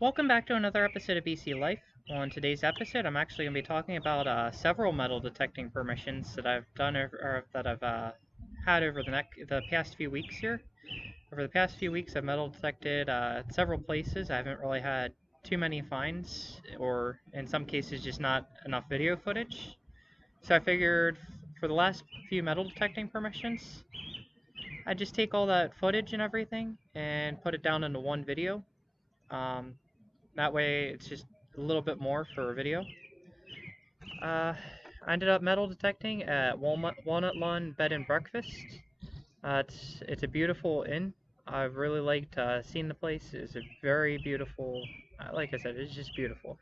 Welcome back to another episode of BC Life. On today's episode, I'm actually going to be talking about several metal detecting permissions that I've done or that I've had over the past few weeks here. Over the past few weeks, I've metal detected several places. I haven't really had too many finds, or in some cases, just not enough video footage. So I figured for the last few metal detecting permissions, I just take all that footage and everything and put it down into one video. Um, that way, it's just a little bit more for a video. I ended up metal detecting at Walnut Lawn Bed and Breakfast. It's a beautiful inn. I've really liked seeing the place. It's a very beautiful. Like I said, it's just beautiful.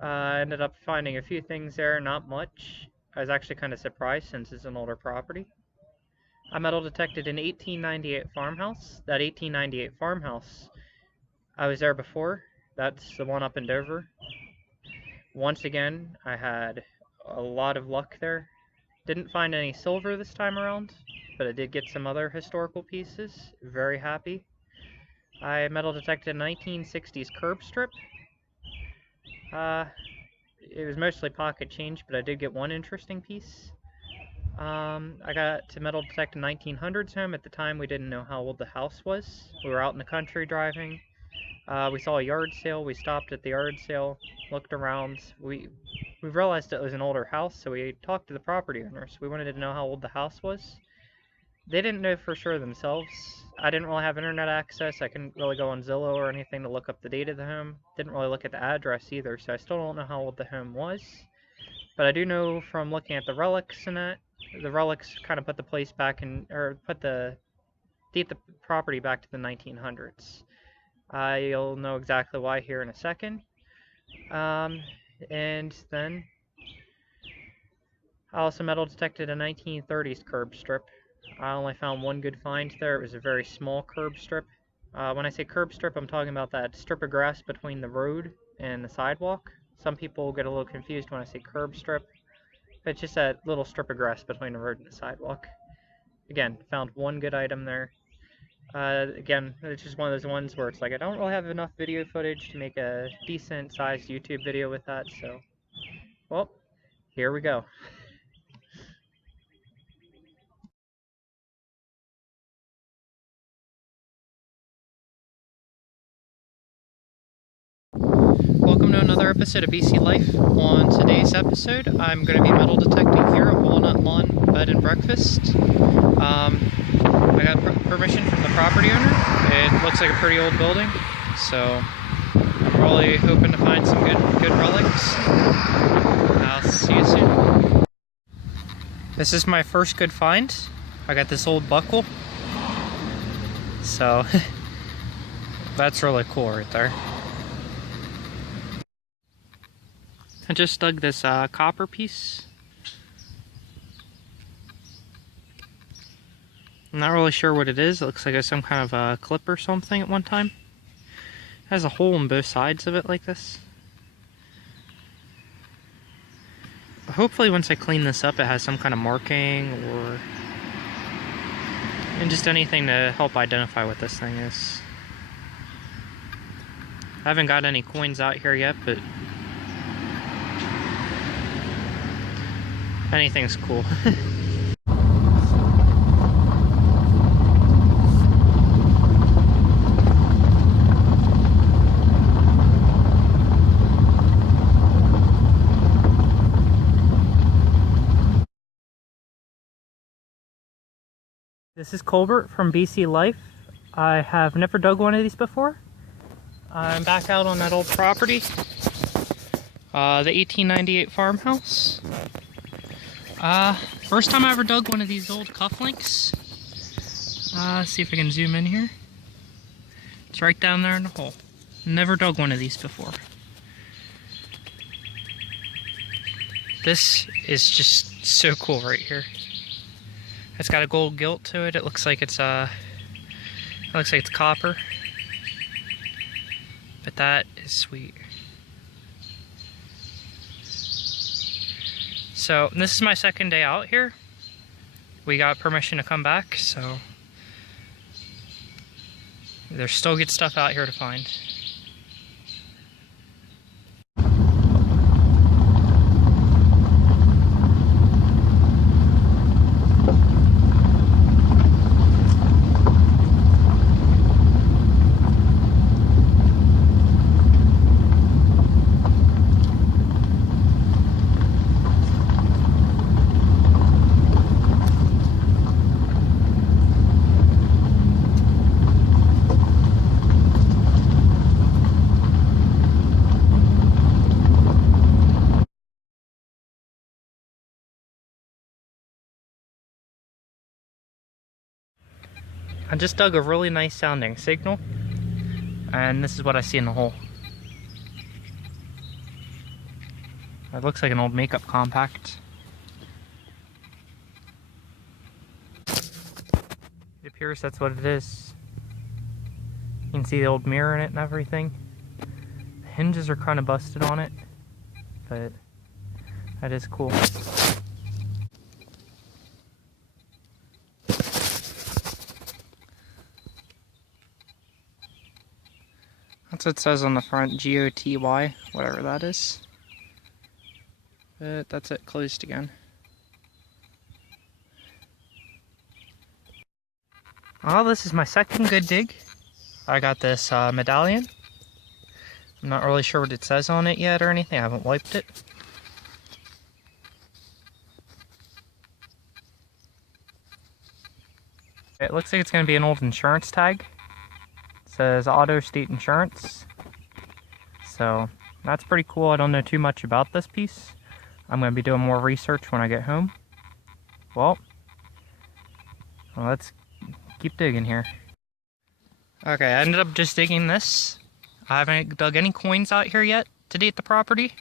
I ended up finding a few things there, not much. I was actually kind of surprised since it's an older property. I metal detected an 1898 farmhouse. That 1898 farmhouse, I was there before. That's the one up in Dover. Once again, I had a lot of luck there. Didn't find any silver this time around, but I did get some other historical pieces. Very happy. I metal detected a 1960s curb strip. Uh, it was mostly pocket change, but I did get one interesting piece. I got to metal detect a 1900s home. At the time, we didn't know how old the house was. We were out in the country driving. We saw a yard sale. We stopped at the yard sale, looked around. We realized it was an older house, so we talked to the property owners. We wanted to know how old the house was. They didn't know for sure themselves. I didn't really have internet access. I couldn't really go on Zillow or anything to look up the date of the home. Didn't really look at the address either, so I still don't know how old the home was. But I do know from looking at the relics in it, the relics kind of put the place back in, or date the property back to the 1900s. You'll know exactly why here in a second. And then I also metal detected a 1930s curb strip. I only found one good find there. It was a very small curb strip. When I say curb strip, I'm talking about that strip of grass between the road and the sidewalk. Some people get a little confused when I say curb strip. It's just that little strip of grass between the road and the sidewalk. Again, found one good item there. Again, it's just one of those ones where it's like I don't really have enough video footage to make a decent sized YouTube video with that, so, well, here we go. Welcome to another episode of BC Life. On today's episode, I'm going to be metal detecting here at Walnut Lawn Bed and Breakfast. I got permission from the property owner. It looks like a pretty old building, so I'm really hoping to find some good relics. I'll see you soon. This is my first good find. I got this old buckle, so that's really cool right there. I just dug this copper piece. I'm not really sure what it is. It looks like it's some kind of a clip or something at one time. It has a hole in both sides of it like this. Hopefully once I clean this up it has some kind of marking or and just anything to help identify what this thing is. I haven't got any coins out here yet, but anything's cool. This is Colbert from BC Life. I have never dug one of these before. I'm back out on that old property. The 1898 farmhouse. First time I ever dug one of these old cufflinks. Let's see if I can zoom in here. It's right down there in the hole. Never dug one of these before. This is just so cool right here. It's got a gold gilt to it. It looks like it's copper. But that is sweet. So this is my second day out here. We got permission to come back, so there's still good stuff out here to find. I just dug a really nice sounding signal, and this is what I see in the hole. It looks like an old makeup compact. It appears that's what it is. You can see the old mirror in it and everything. The hinges are kind of busted on it, but that is cool. That's what it says on the front, GOTY, whatever that is. But that's it, closed again. Well, this is my second good dig. I got this medallion. I'm not really sure what it says on it yet or anything. I haven't wiped it. It looks like it's going to be an old insurance tag. It says Auto State Insurance. So that's pretty cool. I don't know too much about this piece. I'm going to be doing more research when I get home. Well, let's keep digging here. Okay, I ended up just digging this. I haven't dug any coins out here yet to date the property,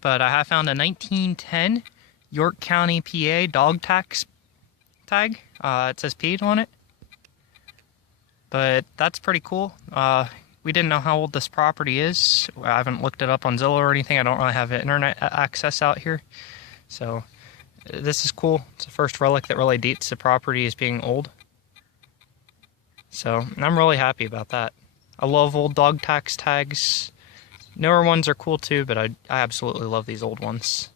but I have found a 1910 York County, PA dog tax tag. It says paid on it, but that's pretty cool. We didn't know how old this property is. I haven't looked it up on Zillow or anything. I don't really have internet access out here. So this is cool. It's the first relic that really dates the property as being old. So I'm really happy about that. I love old dog tax tags. Newer ones are cool too, but I absolutely love these old ones.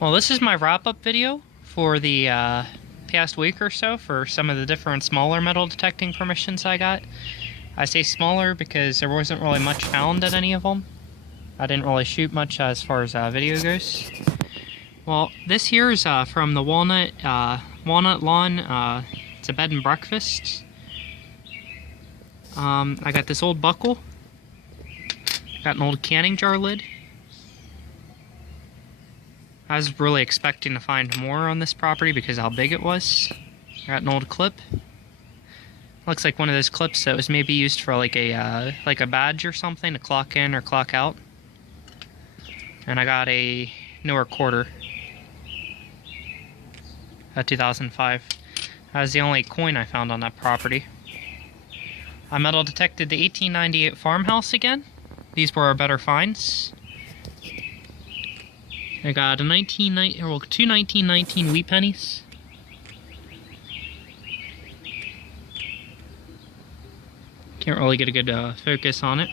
Well, this is my wrap-up video for the past week or so for some of the different smaller metal detecting permissions I got. I say smaller because there wasn't really much found at any of them. I didn't really shoot much as far as video goes. Well, this here is from the Walnut Lawn. It's a bed and breakfast. I got this old buckle. Got an old canning jar lid. I was really expecting to find more on this property because of how big it was. I got an old clip. Looks like one of those clips that was maybe used for like a badge or something to clock in or clock out. And I got a newer quarter, a 2005. That was the only coin I found on that property. I metal detected the 1898 farmhouse again. These were our better finds. I got a two 1919 wheat pennies. Can't really get a good focus on it.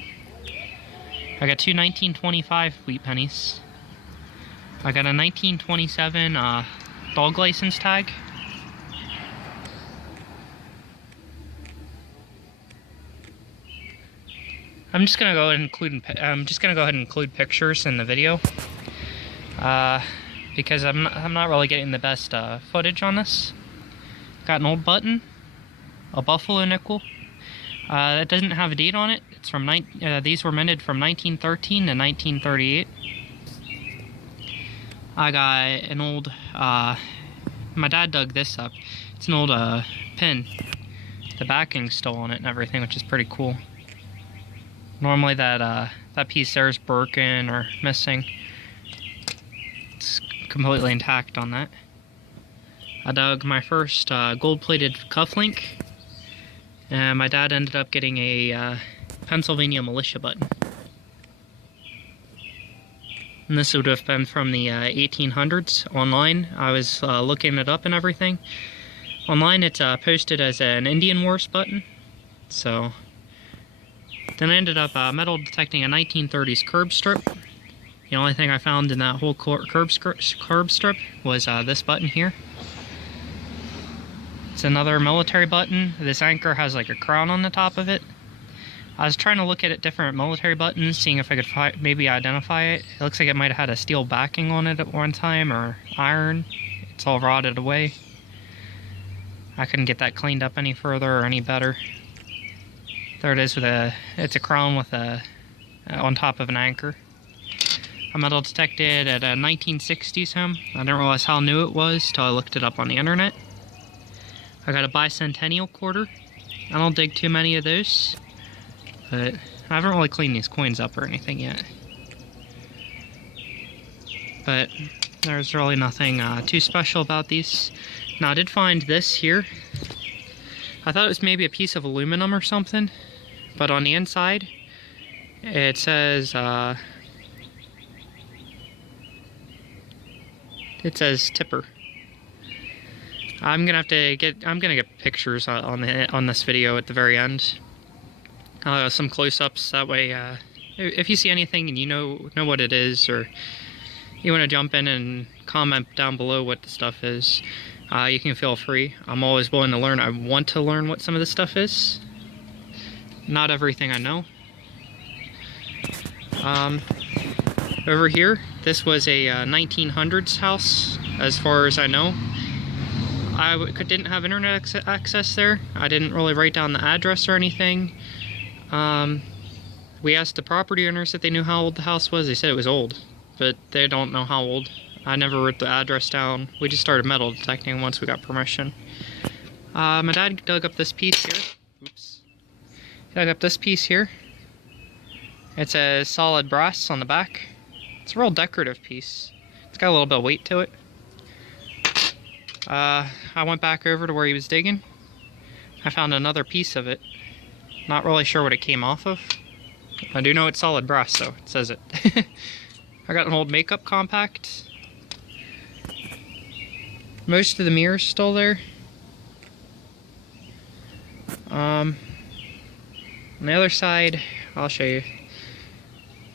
I got two 1925 wheat pennies. I got a 1927 dog license tag. I'm just gonna go ahead and include pictures in the video. Because I'm not really getting the best footage on this. Got an old button, a buffalo nickel. That doesn't have a date on it. It's from these were minted from 1913 to 1938. I got an old. My dad dug this up. It's an old pin. The backing's still on it and everything, which is pretty cool. Normally that piece there is broken or missing. It's completely intact on that. I dug my first gold-plated cufflink, and my dad ended up getting a Pennsylvania militia button. And this would have been from the 1800s online. I was looking it up and everything. Online it's posted as an Indian Wars button. So then I ended up metal detecting a 1930s curb strip. The only thing I found in that whole curb strip was this button here. It's another military button. This anchor has like a crown on the top of it. I was trying to look at different military buttons, seeing if I could maybe identify it. It looks like it might have had a steel backing on it at one time, or iron. It's all rotted away. I couldn't get that cleaned up any further or any better. There it is it's a crown with on top of an anchor. I metal detected at a 1960s home. I didn't realize how new it was till I looked it up on the internet. I got a bicentennial quarter. I don't dig too many of those, but I haven't really cleaned these coins up or anything yet. But there's really nothing too special about these. Now I did find this here. I thought it was maybe a piece of aluminum or something, but on the inside it says tipper. I'm gonna get pictures on this video at the very end. Some close-ups, that way if you see anything and you know what it is, or you want to jump in and comment down below what the stuff is, you can feel free. I'm always willing to learn. I want to learn what some of this stuff is. Not everything I know. Over here, this was a 1900s house, as far as I know. I didn't have internet access there. I didn't really write down the address or anything. We asked the property owners if they knew how old the house was. They said it was old, but they don't know how old. I never wrote the address down. We just started metal detecting once we got permission. My dad dug up this piece here. Oops. He dug up this piece here. It's a solid brass on the back. It's a real decorative piece. It's got a little bit of weight to it. I went back over to where he was digging. I found another piece of it. Not really sure what it came off of. I do know it's solid brass, though. It says it. I got an old makeup compact. Most of the mirror's still there. On the other side, I'll show you.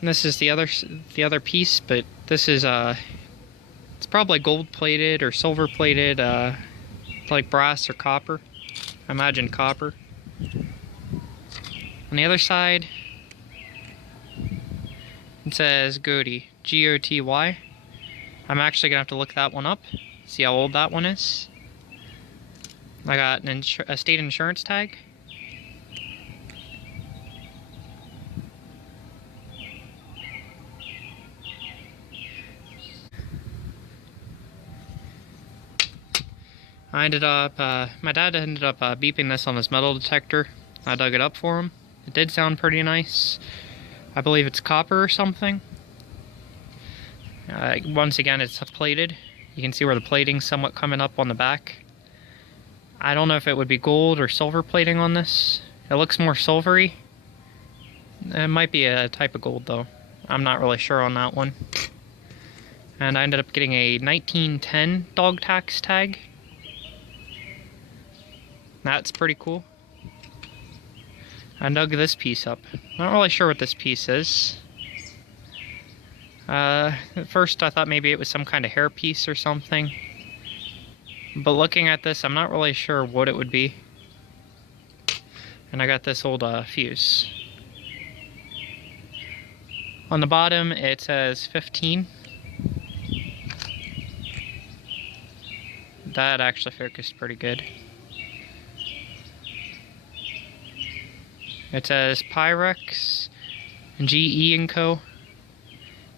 And this is the other piece, but this is it's probably gold plated or silver plated, like brass or copper. I imagine copper. On the other side, it says Goty, G-O-T-Y. I'm actually gonna have to look that one up, see how old that one is. I got a state insurance tag. My dad ended up beeping this on his metal detector. I dug it up for him. It did sound pretty nice. I believe it's copper or something. Once again, it's plated. You can see where the plating's somewhat coming up on the back. I don't know if it would be gold or silver plating on this. It looks more silvery. It might be a type of gold though. I'm not really sure on that one. And I ended up getting a 1910 dog tax tag. That's pretty cool. I dug this piece up. Not really sure what this piece is. At first I thought maybe it was some kind of hair piece or something. But looking at this, I'm not really sure what it would be. And I got this old fuse. On the bottom it says 15. That actually focused pretty good. It says Pyrex, GE & Co.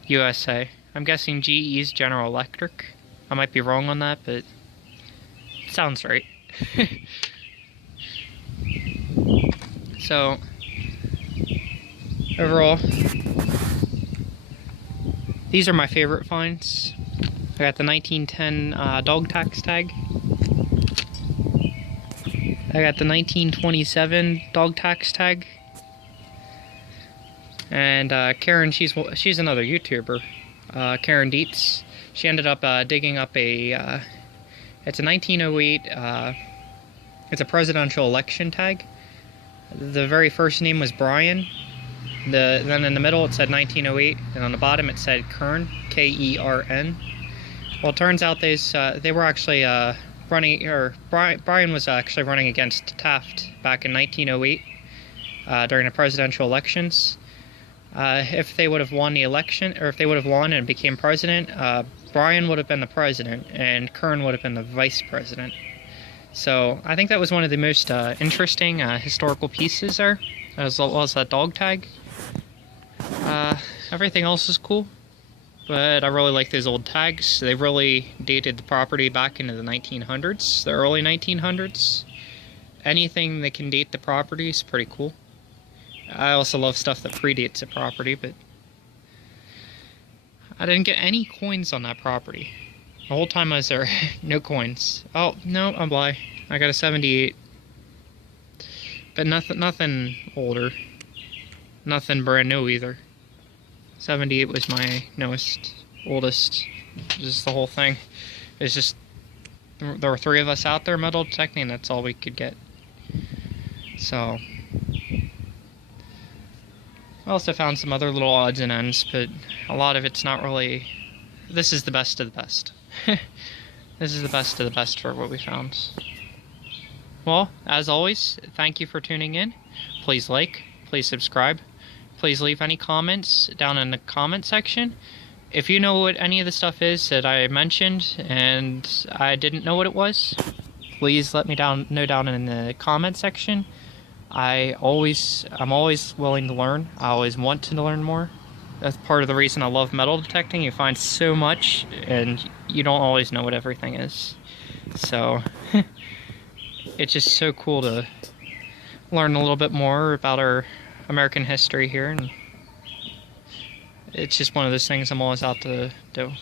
USA. I'm guessing GE's General Electric. I might be wrong on that, but it sounds right. So, overall, these are my favorite finds. I got the 1910 dog tax tag. I got the 1927 dog tax tag. And Karen, she's another YouTuber, Karen Dietz. She ended up digging up it's a 1908 It's a presidential election tag. The very first name was Brian. Then in the middle it said 1908, and on the bottom it said Kern, K-E-R-N. Well, it turns out they were actually running, or Brian was actually running against Taft back in 1908 during the presidential elections. If they would have won the election, or if they would have won and became president, Brian would have been the president and Kern would have been the vice president. So I think that was one of the most interesting historical pieces there, as well as that dog tag. Everything else is cool, but I really like those old tags. They really dated the property back into the 1900s, the early 1900s. Anything that can date the property is pretty cool. I also love stuff that predates the property, but I didn't get any coins on that property. The whole time I was there, no coins. Oh, no, I'm lying. I got a 78. But nothing older. Nothing brand new either. 78 was my newest, oldest. Just the whole thing. It's just, there were 3 of us out there metal detecting, and that's all we could get. So, I also found some other little odds and ends, but a lot of it's not really... This is the best of the best. This is the best of the best for what we found. Well, as always, thank you for tuning in. Please like, please subscribe. Please leave any comments down in the comment section. If you know what any of the stuff is that I mentioned and I didn't know what it was, please let me know down in the comment section. I'm always willing to learn. I always want to learn more. That's part of the reason I love metal detecting. You find so much and you don't always know what everything is. So it's just so cool to learn a little bit more about our American history here, and it's just one of those things I'm always out to do.